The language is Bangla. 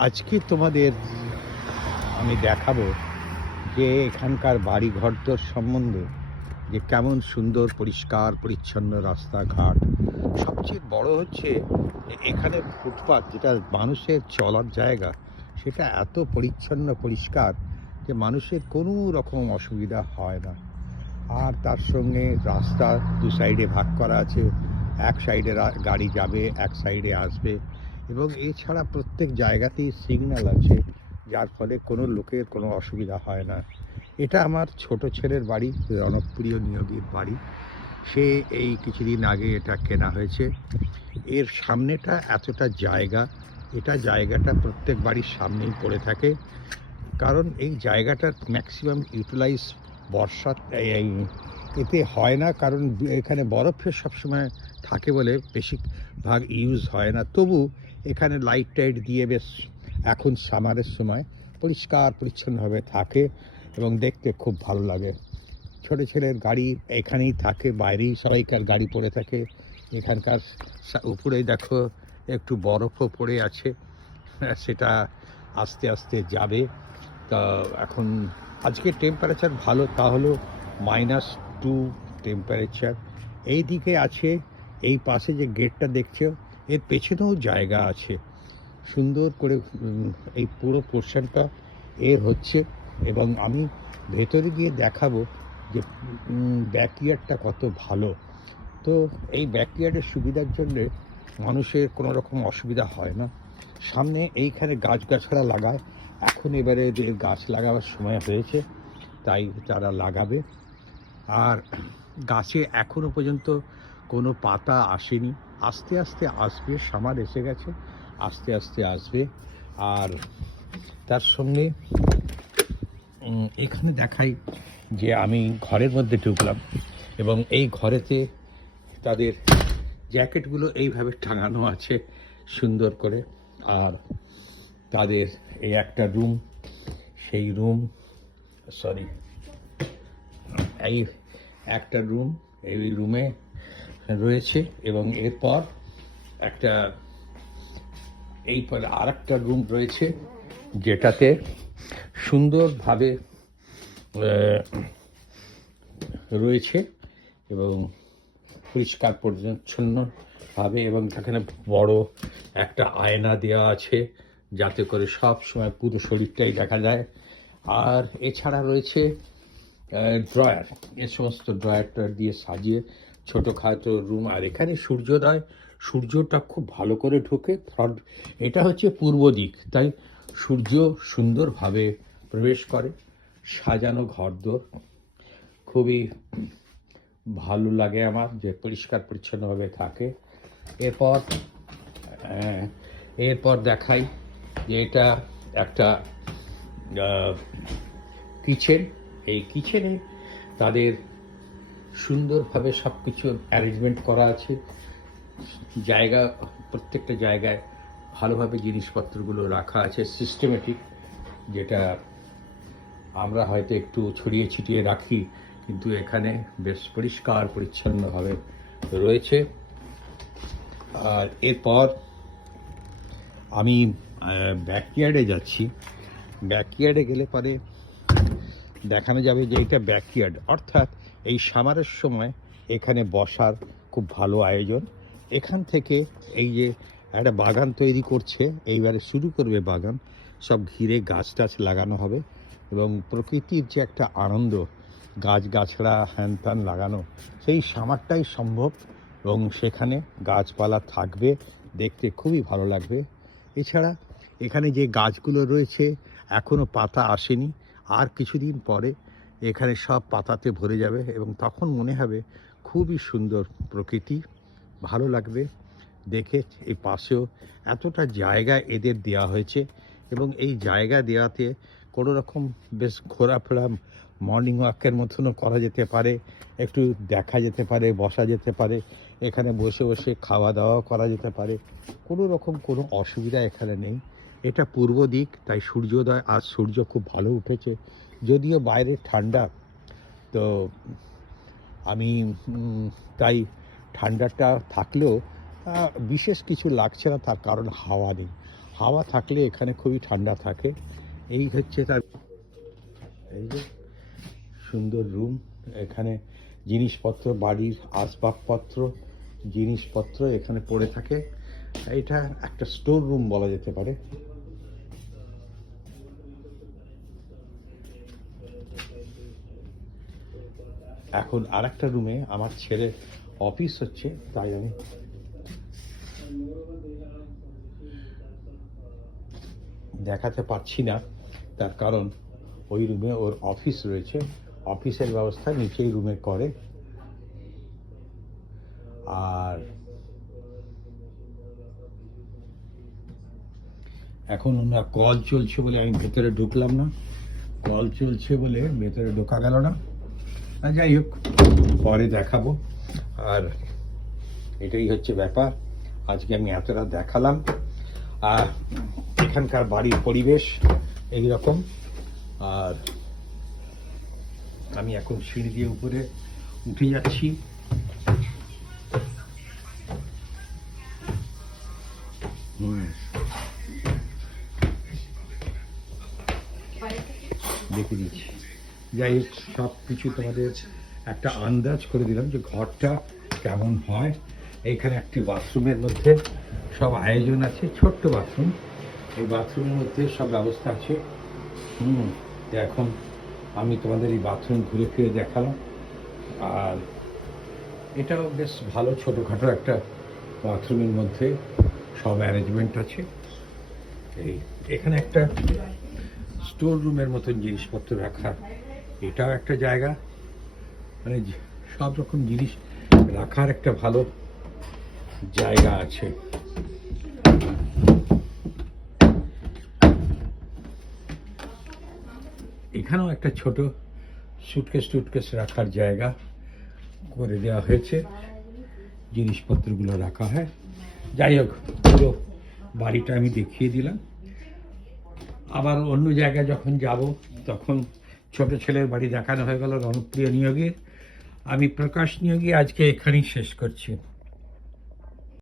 আজকে তোমাদের আমি দেখাবো যে এখানকার বাড়ি ঘরদোর সম্বন্ধে, যে কেমন সুন্দর পরিষ্কার পরিচ্ছন্ন রাস্তাঘাট। সবচেয়ে বড় হচ্ছে এখানে ফুটপাত, যেটা মানুষের চলার জায়গা, সেটা এত পরিচ্ছন্ন পরিষ্কার যে মানুষের কোনো রকম অসুবিধা হয় না। আর তার সঙ্গে রাস্তা দু সাইডে ভাগ করা আছে, এক সাইডে গাড়ি যাবে, এক সাইডে আসবে, এবং এছাড়া প্রত্যেক জায়গাতেই সিগন্যাল আছে, যার ফলে কোনো লোকের কোনো অসুবিধা হয় না। এটা আমার ছোট ছেলের বাড়ি, রণপ্রিয় নিয়োগীর বাড়ি। সে এই কিছুদিন আগে এটা কেনা হয়েছে। এর সামনেটা এতটা জায়গা, জায়গাটা প্রত্যেক বাড়ির সামনেই পড়ে থাকে, কারণ এই জায়গাটার ম্যাক্সিমাম ইউটিলাইজ বর্ষা এতে হয় না, কারণ এখানে বরফের সবসময় থাকে বলে বেশিরভাগ ইউজ হয় না। তবু এখানে লাইট টাইট দিয়ে বেশ এখন সামারের সময় পরিষ্কার পরিচ্ছন্নভাবে থাকে এবং দেখতে খুব ভালো লাগে। ছোটো ছেলের গাড়ি এখানেই থাকে, বাইরেই সবাইকার গাড়ি পড়ে থাকে। এখানকার উপরেই দেখো একটু বরফও পড়ে আছে, সেটা আস্তে আস্তে যাবে। তা এখন আজকে টেম্পারেচার ভালো, তা হলো -2 টেম্পারেচার। এই দিকে আছে, এই পাশে যে গেটটা দেখছো, এর পেছনেও জায়গা আছে সুন্দর করে। এই পুরো পোর্শনটা এর হচ্ছে, এবং আমি ভেতরে গিয়ে দেখাবো যে ব্যাকইয়ার্ডটা কত ভালো। তো এই ব্যাকইয়ার্ডের সুবিধার জন্যে মানুষের কোনো রকম অসুবিধা হয় না। সামনে এইখানে গাছগাছড়া লাগায়, এখন এবারে যে গাছ লাগাবার সময় হয়েছে, তাই তারা লাগাবে। আর গাছে এখনও পর্যন্ত কোনো পাতা আসেনি, আস্তে আস্তে আসবে। সামার এসে গেছে, আস্তে আস্তে আসবে। আর তার সঙ্গে এখানে দেখাই যে আমি ঘরের মধ্যে ঢুকলাম, এবং এই ঘরেতে তাদের জ্যাকেটগুলো এইভাবে টাঙানো আছে সুন্দর করে। আর তাদের এই একটা রুম, সেই রুম, সরি, এই একটা রুম, এই রুমে রয়েছে, এবং এরপর একটা এইপরে আর একটা রুম রয়েছে, যেটাতে সুন্দরভাবে রয়েছে এবং পরিষ্কার পরিচ্ছন্নভাবে, এবং সেখানে বড় একটা আয়না দেওয়া আছে যাতে করে সব সময় পুরো শরীরটাই দেখা যায়। আর এছাড়া রয়েছে ড্রয়ার, এ সমস্ত ড্রয়ারটা দিয়ে সাজিয়ে ছোটোখাটো রুম। আর এখানে সূর্যটা খুব ভালো করে ঢোকে। এটা হচ্ছে পূর্ব দিক, তাই সূর্য সুন্দরভাবে প্রবেশ করে। সাজানো ঘরদোর খুবই ভালো লাগে আমার, যে পরিষ্কার পরিচ্ছন্নভাবে থাকে। এরপর দেখাই যে এটা একটা কিচেন। এই কিচেনে তাদের সুন্দরভাবে সব কিছু অ্যারেঞ্জমেন্ট করা আছে। প্রত্যেকটা জায়গায় ভালোভাবে জিনিসপত্রগুলো রাখা আছে, সিস্টেমেটিক, যেটা আমরা হয়তো একটু ছড়িয়ে ছিটিয়ে রাখি, কিন্তু এখানে বেশ পরিষ্কার পরিচ্ছন্নভাবে রয়েছে। আর এরপর আমি ব্যাকইয়ার্ডে যাচ্ছি। ব্যাকইয়ার্ডে গেলে পরে দেখানো যাবে যে এটা ব্যাকইয়ার্ড, অর্থাৎ এই সামারের সময় এখানে বসার খুব ভালো আয়োজন। এখান থেকে এই যে একটা বাগান তৈরি করছে, এইবারে শুরু করবে বাগান, সব ঘিরে গাছ টাছ লাগানো হবে, এবং প্রকৃতির যে একটা আনন্দ, গাছগাছড়া হ্যান ত্যান লাগানো, সেই সামারটাই সম্ভব, এবং সেখানে গাছপালা থাকবে, দেখতে খুবই ভালো লাগবে। এছাড়া এখানে যে গাছগুলো রয়েছে এখনও পাতা আসেনি, আর কিছুদিন পরে এখানে সব পাতাতে ভরে যাবে, এবং তখন মনে হবে খুবই সুন্দর প্রকৃতি, ভালো লাগবে দেখে। এই পাশেও এতটা জায়গা এদের দেওয়া হয়েছে, এবং এই জায়গা দেওয়াতে কোনো রকম বেশ ঘোরাফেরা, মর্নিং ওয়াকের মতনও করা যেতে পারে, একটু দেখা যেতে পারে, বসা যেতে পারে, এখানে বসে বসে খাওয়া দাওয়াও করা যেতে পারে। কোনো রকম কোনো অসুবিধা এখানে নেই। এটা পূর্ব দিক, তাই সূর্যোদয়, আজ সূর্য খুব ভালো উঠেছে, যদিও বাইরে ঠান্ডা। তো আমি তাই ঠান্ডাটা থাকলেও বিশেষ কিছু লাগছে না, তার কারণ হাওয়া নেই। হাওয়া থাকলে এখানে খুবই ঠান্ডা থাকে। এই হচ্ছে তার, এই যে সুন্দর রুম। এখানে জিনিসপত্র, বাড়ির আসবাবপত্র, জিনিসপত্র এখানে পড়ে থাকে। এটা একটা স্টোর রুম বলা যেতে পারে। এখন আর একটা রুমে আমার ছেলের অফিস হচ্ছে, তাই আমি দেখাতে পারছি না। তার কারণ ওই রুমে ওর অফিস রয়েছে, অফিসের ব্যবস্থা নিচেই রুমে করে। আর এখন ওনার কল চলছে বলে আমি ভেতরে ঢুকলাম না, কল চলছে বলে ভেতরে ঢোকা গেল না। যাই হোক, পরে দেখাবো। আর এটাই হচ্ছে ব্যাপার, আজকে আমি এতটা দেখালাম। আর এখানকার বাড়ির পরিবেশ এইরকম। আর আমি এখন সিঁড়ি দিয়ে উপরে উঠে যাচ্ছি। দেখে দিচ্ছি। যাই হোক, সব কিছু তোমাদের একটা আন্দাজ করে দিলাম যে ঘরটা কেমন হয়। এইখানে একটি বাথরুমের মধ্যে সব আয়োজন আছে, ছোট্ট বাথরুম। এই বাথরুমের মধ্যে সব ব্যবস্থা আছে। এখন আমি তোমাদের এই বাথরুম ঘুরে ফিরে দেখালাম। আর এটাও বেশ ভালো, ছোটোখাটো একটা বাথরুমের মধ্যে সব অ্যারেঞ্জমেন্ট আছে। এই এখানে একটা স্টোর রুমের মতন জিনিসপত্র রাখা, এটাও একটা জায়গা। মানে সব রকম জিনিস রাখার একটা ভালো জায়গা আছে। এখানেও একটা ছোট সুটকেস রাখার জায়গা করে দেওয়া হয়েছে, জিনিসপত্রগুলো রাখা হয়। যাই হোক, পুরো বাড়িটা আমি দেখিয়ে দিলাম। আবার অন্য জায়গায় যখন যাব তখন ছোট ছেলের বাড়ি দেখানো হয়ে গেল, রণপ্রিয় নিয়োগী। আমি প্রকাশ নিয়োগী আজকে এখানেই শেষ করছি।